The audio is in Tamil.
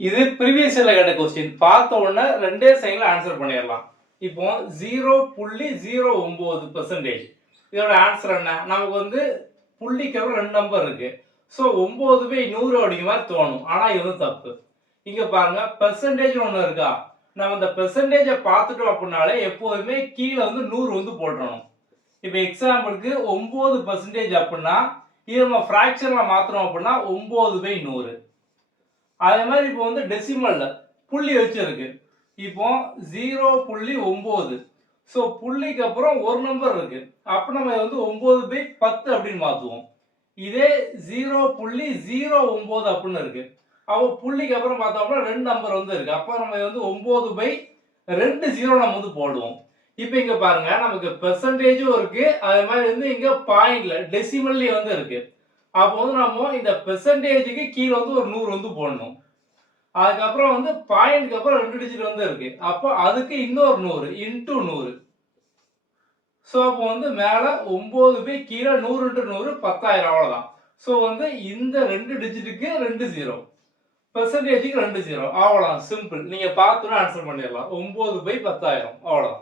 இது ப்ரீவியஸ் இயர்ல கேட்ட கொஸ்டின். பார்த்த உடனே ரெண்டே செகண்ட்ல ஆன்சர் பண்ணிடலாம். இப்போ 0.09%. இதோட ஆன்சர் என்ன? நமக்கு வந்து புள்ளிக்கு அப்புறம் 2 நம்பர் இருக்கு. ஸோ 9/100 அப்படிங்கிற மாதிரி தோணும். ஆனா இது வந்து தப்பு. இங்க பாருங்க பெர்சன்டேஜ் ஒன்று இருக்கா? நம்ம இந்த பெர்சன்டேஜை பார்த்துட்டோம் அப்படின்னாலே எப்போதுமே கீழே வந்து 100 வந்து போட்டுறணும். இப்போ எக்ஸாம்பிளுக்கு 9% அப்படின்னா இது நம்ம ஃப்ராக்ஷன்ல மாத்திரம் அப்படின்னா 9/100. அதே மாதிரி இப்போ வந்து டெசிமல்ல புள்ளி வச்சிருக்கு. இப்போ 0.9. ஸோ புள்ளிக்கு அப்புறம் ஒரு நம்பர் இருக்கு. அப்போ நம்ம வந்து 9/10 அப்படின்னு மாற்றுவோம். இதே 0.09 அப்படின்னு இருக்கு. அப்போ புள்ளிக்கு அப்புறம் பார்த்தோம்னா 2 நம்பர் வந்து இருக்கு. அப்போ நம்ம வந்து 9/20 நம்ம வந்து போடுவோம். இப்போ இங்க பாருங்க நமக்கு பெர்சன்டேஜும் இருக்கு. அதே மாதிரி வந்து இங்க பாயிண்ட்ல டெசிமல்லயே வந்து இருக்கு. அப்போ வந்து நம்ம இந்த பெர்சன்டேஜுக்கு கீழே வந்து ஒரு 100 வந்து போடணும். அதுக்கப்புறம் வந்து பாயிண்ட்க்கு அப்புறம் 2 டிஜிட் வந்து இருக்கு. அப்போ அதுக்கு இன்னொரு 100 இன்டு 100. ஸோ அப்போ வந்து மேல 9 கீழே 100 இன்டு 100 10,000 அவ்வளவுதான். ஸோ வந்து இந்த 2 டிஜிட்டுக்கு 2 0, பெர்சன்டேஜுக்கு 2 0 அவ்வளவுதான். சிம்பிள். நீங்க பார்த்துன்னு ஆன்சர் பண்ணிடலாம். 9/10,000 அவ்வளவுதான்.